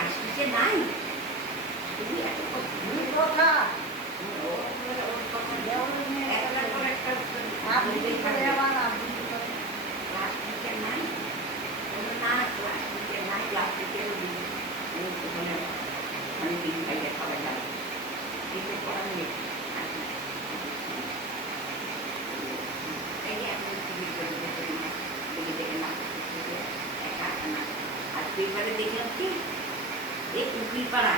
রাষ্ট্রীতে নাই তুমি এত কথা একটার পর একটা রাষ্ট্রীতে নাই না রাষ্ট্রীতে নাই রাষ্ট্রীতে মানে দিন খাইয়ে খাওয়া যাবে কিছু করার নেই এই যে এখন দিকে থেকে না একা একা না আর পেপারে দেখলাম কি এই উকিল পাড়া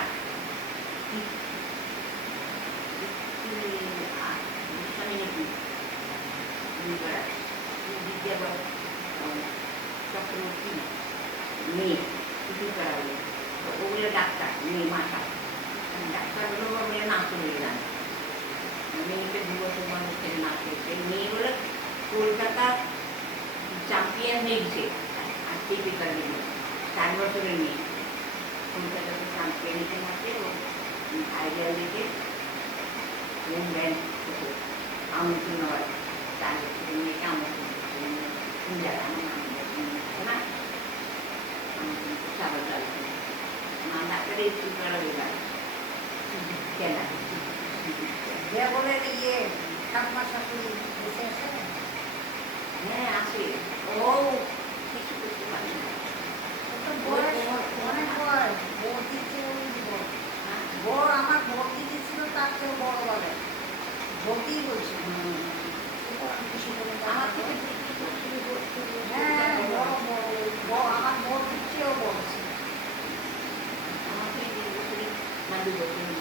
চক্রবর্তী মেয়ে উকিল পাড়া বলে ওগুলো ডাক্তার মেয়ে মাথা ডাক্তার হলো মেয়ে নাচ হয়ে যান মেয়েকে 2 বছর মানুষ থেকে নাচ হয়েছে মেয়েগুলো কলকাতা চ্যাম্পিয়ন হয়ে গেছে আজকেই পেপার দিল 4 বছরের মেয়ে কলকাতাতে চ্যাম্পিয়ন হিসেবে নাচে ও আইডিয়া দিকে হোম ব্যান্ড আমন্ত্রণ হয় 4 বছরের মেয়েকে আমন্ত্রণ না চাবল চাল মা ডাক্তারের স্কুল করা হয়ে যায় কেন দেবলের ইয়ে ঠাকুমা শাশুড়ি বসে আছে হ্যাঁ আছে ও কিছু করতে পারে না অনেক বয়স ভোট দিচ্ছে বড় আমার ভোট দিয়েছিল তার চেয়ে বড় বলে ভোটই বলছে আমার থেকে হ্যাঁ বড় বড় আমার ভোট দিচ্ছেও বলছে আমাকে 2 বছরই না 2 বছর